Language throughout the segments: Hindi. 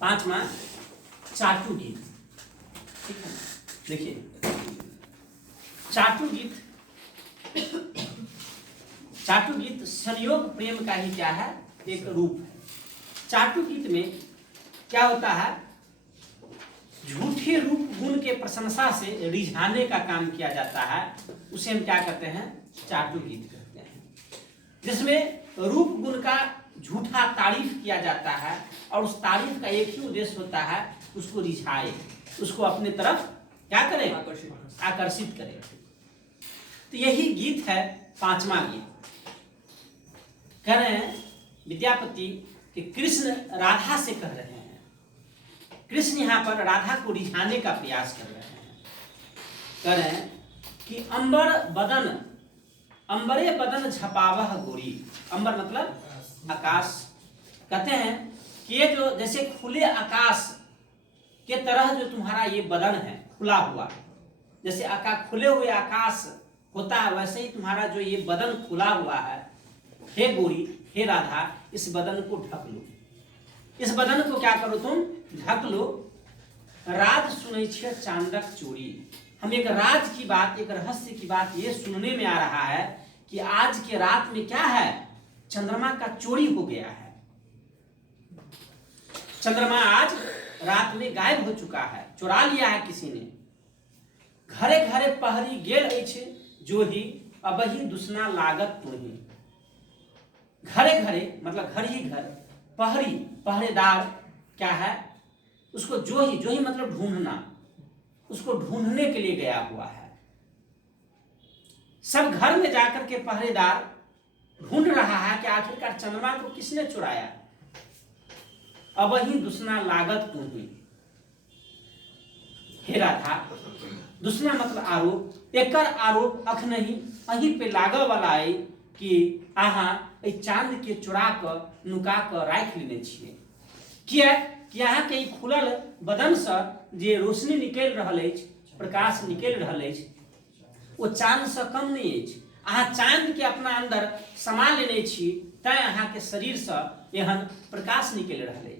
पांचवा चाटू गीत। ठीक है, देखिए चाटू गीत संयोग प्रेम का ही क्या है, एक रूप है। चाटू गीत में क्या होता है, झूठे रूप गुण के प्रशंसा से रिझाने का काम किया जाता है, उसे हम क्या कहते हैं, चाटू गीत कहते हैं। जिसमें रूप गुण का झूठा तारीफ किया जाता है और उस तारीफ का एक ही उद्देश्य होता है, उसको रिझाए, उसको अपने तरफ क्या करे, आकर्षित करे। तो यही गीत है पांचवा गीत। कह रहे हैं विद्यापति कि कृष्ण राधा से कह रहे हैं, कृष्ण यहाँ पर राधा को रिझाने का प्रयास कर रहे हैं। कह रहे हैं कि अंबरे बदन झपावह गोरी। अंबर मतलब आकाश। कहते हैं कि ये जो जैसे खुले आकाश के तरह जो तुम्हारा ये बदन है खुला हुआ, जैसे खुले हुए आकाश होता है, वैसे ही तुम्हारा जो ये बदन खुला हुआ है। हे गोरी, हे राधा, इस बदन को ढक लो, इस बदन को क्या करो, तुम ढक लो। राज सुनै छे चांदक चोरी। हम एक राज की बात, एक रहस्य की बात ये सुनने में आ रहा है कि आज के रात में क्या है, चंद्रमा का चोरी हो गया है। चंद्रमा आज रात में गायब हो चुका है, चुरा लिया है किसी ने। घरे घरे पहरी गेल अछि जो ही अबही दुसना लागत तुही। घरे घरे मतलब घर ही घर, पहरी पहरेदार क्या है, उसको जो ही मतलब ढूंढना, उसको ढूंढने के लिए गया हुआ है। सब घर में जाकर के पहरेदार ढूंढ रहा है कि आखिरकार चंद्रमा को किसने चुराया। अब ही दुसना लागत तुही। हे राधा, दुसना मतलब आरोप, एकर आरोप अखनही अही पे लागल वाला है कि अहाँ चांद के चुरा कर नुका कर राख लेने छिए। किया कि अहाँ के खुलल बदन से जे रोशनी निकल रहल अछि, प्रकाश निकल रहल अछि, वो चांद से कम नहीं अछि। अहाँ चांद के अपना अंदर समा लेने छी, तैं अहाँ के शरीर से एहन प्रकाश निकल रहल अछि।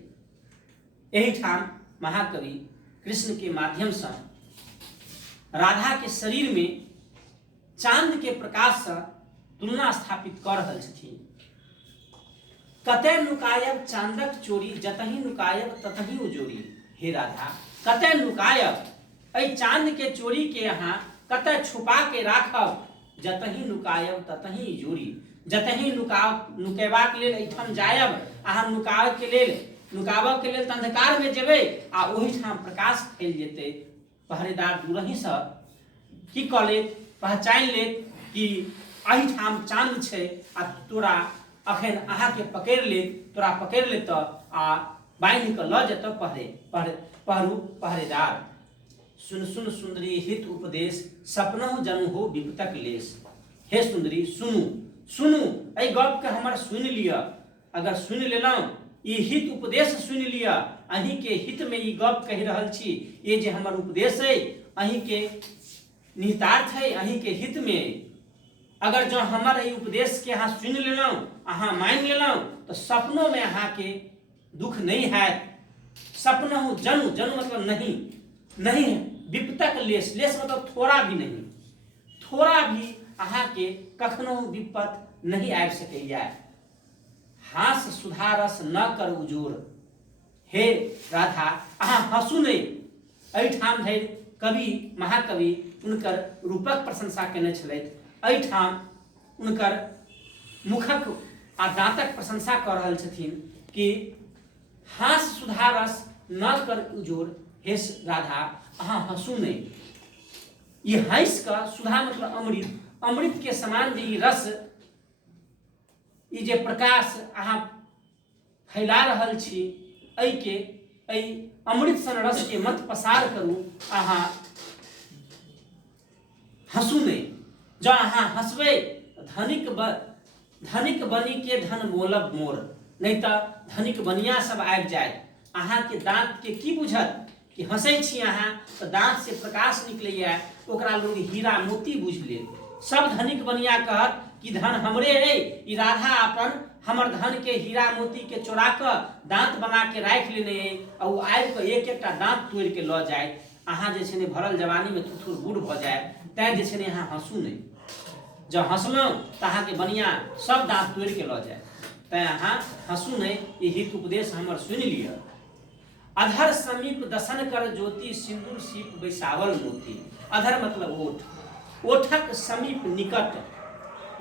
यही ठाम महाकवि कृष्ण के माध्यम से राधा के शरीर में चांद के प्रकाश से तुलना स्थापित कर रहल छथिन। कतै नुकायब चांदक चोरी, जतही नुकायब ततही उजोरी। हे राधा, कतै नुकायब, ऐ चांद के चोरी के अहाँ कतै छुपा के राखब, जतही नुकायब ततही इजोरी। जतही नुकेबाक लेल एहिठाम जायब, अहाँ नुकाबऽ के लेल अंधकार में जेबै आ ओही ठाम प्रकाश फैल जेतै। पहरेदार दूरही से की कऽ लेत, पहचान लेत कि एहिठाम चांद छै आ तोरा अखन अहाँ के पकड़ लेत, तोरा पकड़ लेत आ बांधि कऽ लऽ जेतऽ पहरेदार। सुन सुन सुंदरी हित उपदेश, सपनहु जनु हो विपतक लेस। हे सुंदरी, सुनू सुनू, एहि गप के हमर सुनि लिअ। अगर सुनि लेलहुँ, ई हित उपदेश सुनि लिअ, अहीं के हित में ई गप कहि रहल छी। ये जे हमर उपदेश है अहीं के निहितार्थ है, अहीं के हित में। अगर जो हमर ई उपदेश के अहाँ सुनि लेलहुँ, अहाँ मानि लेलहुँ, तो सपनों में अहाँ के दुख नहीं है। सपनहु जनु, जनु मतलब नहीं, विपतक लेस, लेस मतलब थोड़ा भी नहीं, थोड़ा भी अहाँ के कखनो विपत नहीं आबि सकैया। हास सुधा रस न कर उजोर। हे राधा, अहाँ हंसू नहीं। एहिठाम धरि कवि, महाकवि उनकर रूपक प्रशंसा केने छलथि, एहिठाम उनकर मुखक आ दाँतक प्रशंसा कऽ रहल छथिन कि हास सुधा रस न कर उजोर। हे राधा, अहाँ हंसू नहीं। ये हंस का, सुधा मतलब अमृत, अमृत के समान जे रस, ई जे प्रकाश अहाँ फैला रहल छी, एहि अमृत सन रस के मत पसार करू, अहाँ हंसू नहीं। जँ अहाँ हंसबै धनिक बनी के धन मोलब मोर, नहीं तो धनिक बनिया सब आबि जायत। अहाँ के दांत के की बुझत कि हंसै छी अहाँ तो दांत से प्रकाश निकलैया, ओकरा लोग हीरा मोती बुझ लेत। सब धनिक बनिया कहत कि धन हमरे है, ई राधा अपन हमर धन के हीरा मोती के चोरा कर दांत बना के राख लेने है, और आबि के एक एकटा दांत तोड़ के ल जाए। अहाँ जे छै ने भरल जवानी में थुथुर बूढ़ भ जाए, तैं जे छै ने अहाँ हंसू नहीं। जब हंसलहुँ तऽ अहाँके बढ़िया सब दांत तोड़ के ल जाए, तैं अहाँ हंसू नहीं। ई हित उपदेश हमर सुनि लिअ। अधर समीप दसन कर ज्योति, सिंदूर सीप बैसावल मोती। अधर मतलब ओठ, ओठक समीप निकट,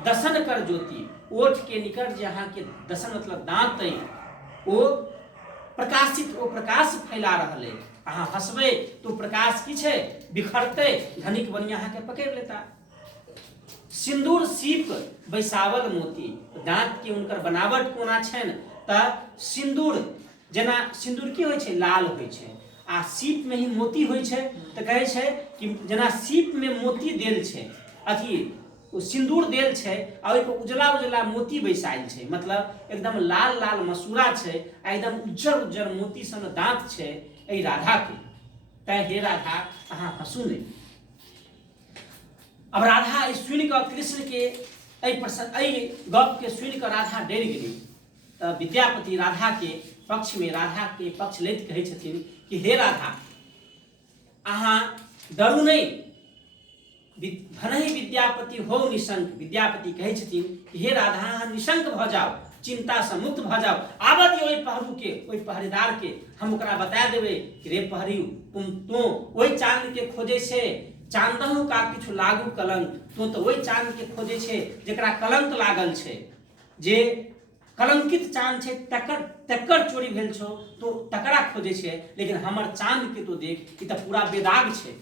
दसन कर ज्योति, ओठ के निकट जे अहाँके दसन मतलब दांत अइ, ओ प्रकाशित, ओ प्रकाश फैला रहल है। अहाँ हंसबै तो प्रकाश की छै बिखरते, धनिक बनिया अहाँके पकड़ लेता। सिंदूर सीप बैसावल मोती, दांत के उनकर बनावट कोना छनि तऽ सिंदूर, जेना सिंदूर की होइ छै लाल होइ छै, आ सीप में ही मोती होइ छै, तऽ कहै छै कि जेना सीप में मोती देल छै, अथी सिंदूर देल छै आ ओहि पर उजला उजला मोती बैसायल छै, मतलब एकदम लाल लाल मसूरा छै आ एकदम उज्जर उज्जर मोती सन दांत छै एहि राधा के। तैं हे राधा अहाँ हंसू नहीं। अब राधा ई सुनि कऽ कृष्ण के एहि गप के सुनि कऽ राधा डरि गेली। तऽ विद्यापति राधा के पक्ष में, राधा के पक्ष लैत कहै छथिन कि हे राधा अहाँ डरू नहीं, भनहि विद्यापति हो निशंक। विद्यापति कहै छथिन कि हे राधा अहाँ निशंक भ जाओ, चिंता से मुक्त भ जाओ। आबत ओहि पहरू के, ओहि पहरेदार के हम ओकरा बता देबै कि रे पहरी तो ओहि चांद के खोजे छै, चांदहु का किछु लागू कलंक। तो ओहि चांद के खोजे छै जेकरा कलंक लागल छै, जे कलंकित चांद छै तकर चोरी भेल छौ, तो तकरा खोजे छै। लेकिन हमर चांद के तो देख, ई तऽ पूरा बेदाग छै।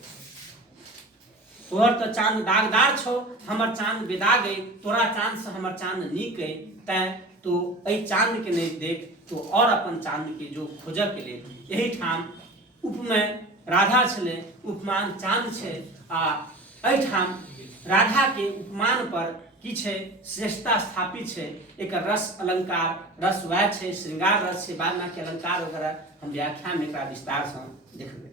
तोहर तो चांद दागदार छो, हमर चांद बेदाग है, तोरा चांद से हमर चांद नीक है। तैं तो एहि चांद के नहीं देख, तो और अपन चांद के जो खोज के ले। यही ठाम उपमेय राधा छले, उपमान चांद छै। आ एहिठाम राधा के उपमान पर की छै श्रेष्ठता स्थापित छै। एकर रस अलंकार, रस वैह छै, श्रृंगार रस छै, बाद बाकी अलंकार वगैरह हम व्याख्या में एकरा विस्तार से देखबै।